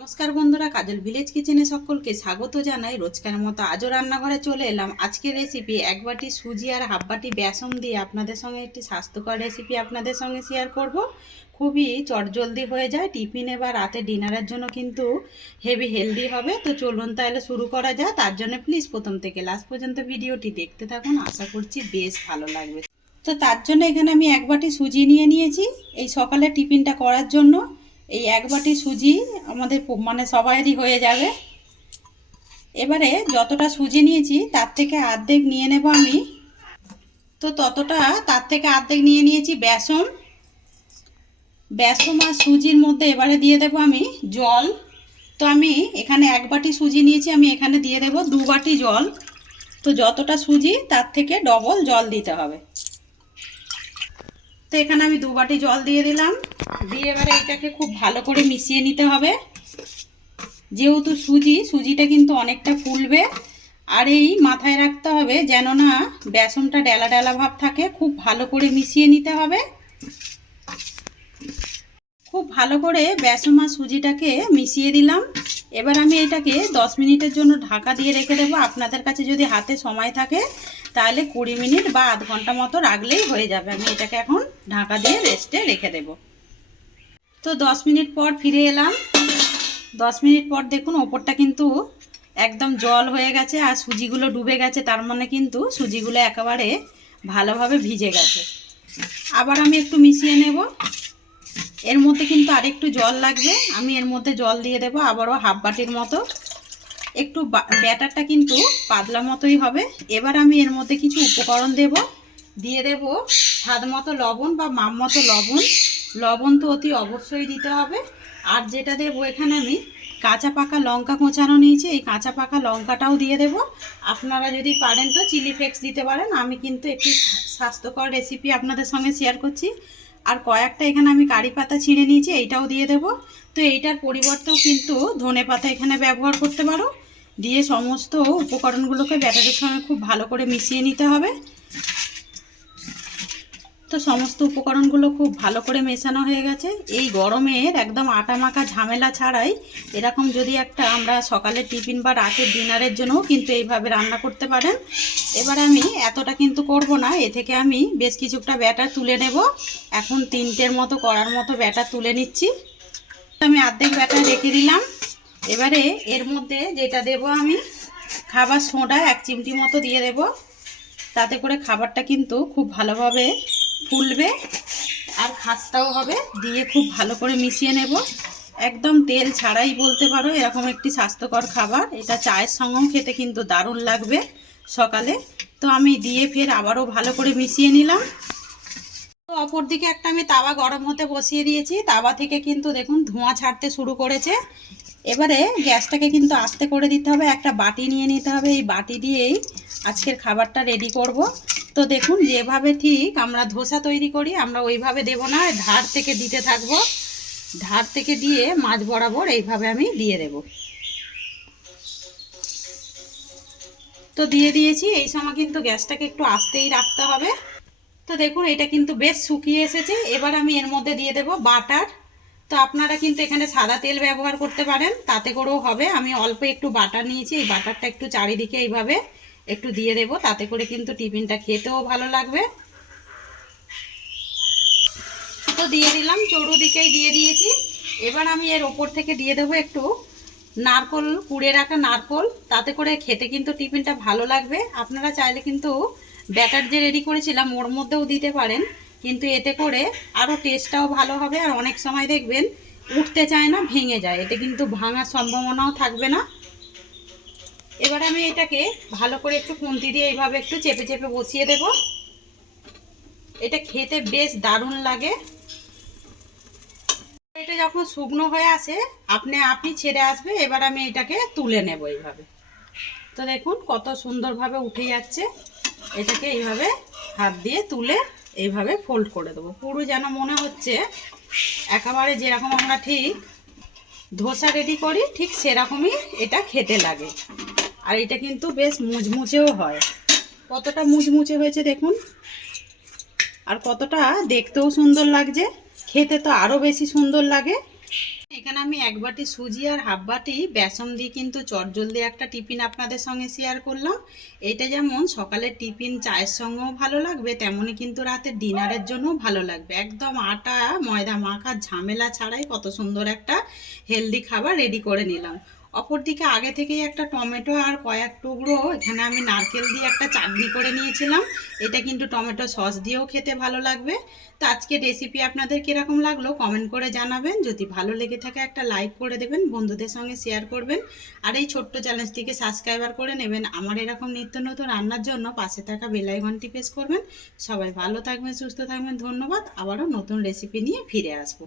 নমস্কার বন্ধুরা, কাজল ভিলেজ কিচেনে সকলকে স্বাগত জানাই। রোজকার মতো আজও রান্নাঘরে চলে এলাম। আজকের রেসিপি এক বাটি সুজি আর হাফ বাটি বেসন দিয়ে আপনাদের সঙ্গে একটি স্বাস্থ্যকর রেসিপি আপনাদের সঙ্গে শেয়ার করব। খুবই চটজলদি হয়ে যায়, টিফিনে বা রাতে ডিনারের জন্য কিন্তু হেভি হেলদি হবে। তো চলুন তাহলে শুরু করা যায়। তার জন্য প্লিজ প্রথম থেকে লাস্ট পর্যন্ত ভিডিওটি দেখতে থাকুন, আশা করছি বেশ ভালো লাগবে। তো তার জন্য এখানে আমি এক বাটি সুজি নিয়ে নিয়েছি এই সকালে টিফিনটা করার জন্য। এই এক বাটি সুজি আমাদের সবাইরই হয়ে যাবে। এবারে যতটা সুজি নিয়েছি তার থেকে অর্ধেক নিয়ে নেব আমি। তো তার থেকে অর্ধেক নিয়ে নিয়েছি বেসন। বেসন আর সুজির মধ্যে এবারে দিয়ে দেব আমি জল। তো আমি এখানে এক বাটি সুজি নিয়েছি, আমি এখানে দিয়ে দেব 2 বাটি জল। তো যতটা সুজি তার থেকে ডবল জল দিতে হবে। তো এখানে আমি 2 বাটি জল দিয়ে দিলাম। দিয়ে এবারে এটাকে খুব ভালো করে মিশিয়ে নিতে হবে। যেহেতু সুজিটা কিন্তু অনেকটা ফুলবে, আর এই মাথায় রাখতে হবে যেন না বেসনটা ডেলা ডেলা ভাব থাকে। খুব ভালো করে মিশিয়ে নিতে হবে। খুব ভালো করে বেসন আর সুজিটাকে মিশিয়ে দিলাম। এবার আমি এটাকে 10 মিনিটের জন্য ঢাকা দিয়ে রেখে দেবো। আপনাদের কাছে যদি হাতে সময় থাকে তাহলে 20 মিনিট বা আধ ঘন্টা মতো রাখলেই হয়ে যাবে। আমি এটাকে এখন ঢাকা দিয়ে রেস্টে রেখে দেব। তো 10 মিনিট পর ফিরে এলাম। 10 মিনিট পর দেখুন ওপরটা কিন্তু একদম জল হয়ে গেছে আর সুজিগুলো ডুবে গেছে, তার মানে কিন্তু সুজিগুলো একেবারে ভালোভাবে ভিজে গেছে। আবার আমি একটু মিশিয়ে নেব। এর মধ্যে কিন্তু আরেকটু জল লাগবে, আমি এর মধ্যে জল দিয়ে দেব আবারও হাফ বাটির মতো। একটু ব্যাটারটা কিন্তু পাতলা মতোই হবে। এবার আমি এর মধ্যে কিছু উপকরণ দেব। দিয়ে দেব স্বাদ মতো লবণ বা মাপ মতো লবণ। লবণ তো অতি অবশ্যই দিতে হবে। আর যেটা দেব এখানে আমি কাঁচা পাকা লঙ্কা কোচানো নিয়েছি, এই কাঁচা পাকা লঙ্কাটাও দিয়ে দেব। আপনারা যদি পারেন তো চিলি ফ্লেক্স দিতে পারেন। আমি কিন্তু একটি স্বাস্থ্যকর রেসিপি আপনাদের সঙ্গে শেয়ার করছি। আর কয়েকটা এখানে আমি কারি পাতা ছিঁড়ে নিয়েছি, এইটাও দিয়ে দেব। তো এইটার পরিবর্তেও কিন্তু ধনে পাতা এখানে ব্যবহার করতে পারো। দিয়ে সমস্ত উপকরণগুলোকে ব্যাটারের সঙ্গে খুব ভালো করে মিশিয়ে নিতে হবে। তো সমস্ত উপকরণগুলো খুব ভালো করে মেশানো হয়ে গেছে। এই গরমের একদম আটা মাখা ঝামেলা ছাড়াই এরকম যদি একটা আমরা সকালের টিফিন বা রাতের ডিনারের জন্যও কিন্তু এইভাবে রান্না করতে পারেন। এবার আমি এতটা কিন্তু করব না, এ থেকে আমি বেশ কিছুটা ব্যাটার তুলে নেব। এখন 3টের মতো করার মতো ব্যাটার তুলে নিচ্ছি। আমি অর্ধেক ব্যাটার রেখে দিলাম। এবারে এর মধ্যে যেটা দেব আমি খাবার সোডা 1 চিমটি মতো দিয়ে দেব। তাতে করে খাবারটা কিন্তু খুব ভালোভাবে ফুলবে আর খাস্তাও হবে। দিয়ে খুব ভালো করে মিশিয়ে নেব। একদম তেল ছাড়াই বলতে পারো এরকম একটি স্বাস্থ্যকর খাবার। এটা চায়ের সঙ্গেও খেতে কিন্তু দারুণ লাগবে সকালে। তো আমি দিয়ে ফের আবারও ভালো করে মিশিয়ে নিলাম। তো অপর দিকে একটা আমি তাওয়া গরম হতে বসিয়ে দিয়েছি। তাওয়া থেকে কিন্তু দেখুন ধোঁয়া ছাড়তে শুরু করেছে। এবারে গ্যাসটাকে কিন্তু আস্তে করে দিতে হবে। একটা বাটি নিয়ে নিতে হবে, এই বাটি দিয়েই আজকের খাবারটা রেডি করব। তো দেখুন যেভাবে ঠিক আমরা ধোসা তৈরি করি আমরা ওইভাবে দেব না, ধার থেকে দিতে থাকবো। ধার থেকে দিয়ে মাঝ বরাবর এইভাবে আমি দিয়ে দেব। তো দিয়ে দিয়েছি। এই সময় কিন্তু গ্যাসটাকে একটু আস্তেই রাখতে হবে। তো দেখুন এটা কিন্তু বেশ শুকিয়ে এসেছে। এবার আমি এর মধ্যে দিয়ে দেব বাটার। তো আপনারা কিন্তু এখানে সাদা তেল ব্যবহার করতে পারেন, তাতে করেও হবে। আমি অল্প একটু বাটার নিয়েছি, এই বাটারটা একটু চারিদিকে এইভাবে একটু দিয়ে দেব, তাতে করে কিন্তু টিফিনটা খেতেও ভালো লাগবে। তো দিয়ে দিলাম, চৌরুদিকেই দিয়ে দিয়েছি। এবার আমি এর ওপর থেকে দিয়ে দেবো একটু নারকোল, কুড়ে রাখা নারকোল। তাতে করে খেতে কিন্তু টিফিনটা ভালো লাগবে। আপনারা চাইলে কিন্তু ব্যাটার যে রেডি করেছিলাম ওর মধ্যেও দিতে পারেন, কিন্তু এতে করে আরও টেস্টটাও ভালো হবে। আর অনেক সময় দেখবেন উঠতে চায় না, ভেঙে যায়, এতে কিন্তু ভাঙার সম্ভাবনাও থাকবে না। এবার আমি এটাকে ভালো করে একটু খুন্তি দিয়ে এইভাবে একটু চেপে চেপে বসিয়ে দেব। এটা খেতে বেশ দারুণ লাগে। এটা যখন শুকনো হয়ে আসে আপনি ছেড়ে আসবে। এবার আমি এটাকে তুলে নেব এইভাবে। তো দেখুন কত সুন্দরভাবে উঠে যাচ্ছে। এটাকে এইভাবে হাত দিয়ে তুলে এইভাবে ফোল্ড করে দেবো। পুরো যেন মনে হচ্ছে একেবারে যেরকম আমরা ঠিক ধোসা রেডি করি ঠিক সেরকমই এটা খেতে লাগে। আর এটা কিন্তু বেশ মুচমুচেও হয়। কতটা মুচমুচে হয়েছে দেখুন, আর কতটা দেখতেও সুন্দর লাগছে, খেতে তো আরও বেশি সুন্দর লাগে। এখানে আমি 1 বাটি সুজি আর হাফ বাটি বেসন দিয়ে কিন্তু চটজলদি একটা টিফিন আপনাদের সঙ্গে শেয়ার করলাম। এটা যেমন সকালের টিফিন চায়ের সঙ্গেও ভালো লাগবে, তেমনই কিন্তু রাতের ডিনারের জন্যও ভালো লাগবে। একদম আটা ময়দা মাখার ঝামেলা ছাড়াই কত সুন্দর একটা হেলদি খাবার রেডি করে নিলাম। অপরদিকে আগে থেকেই একটা টমেটো আর কয়েক টুকরো এখানে আমি নারকেল দিয়ে একটা চাটনি করে নিয়েছিলাম। এটা কিন্তু টমেটো সস দিয়েও খেতে ভালো লাগবে। তো আজকের রেসিপি আপনাদের কীরকম লাগলো কমেন্ট করে জানাবেন। যদি ভালো লেগে থাকে একটা লাইক করে দেবেন, বন্ধুদের সঙ্গে শেয়ার করবেন, আর এই ছোট্ট চ্যানেলটিকে সাবস্ক্রাইবার করে নেবেন। আমার এরকম নিত্য নতুন রান্নার জন্য পাশে থাকা বেল আইকনটি প্রেস করবেন। সবাই ভালো থাকবেন, সুস্থ থাকবেন। ধন্যবাদ। আবারও নতুন রেসিপি নিয়ে ফিরে আসবো।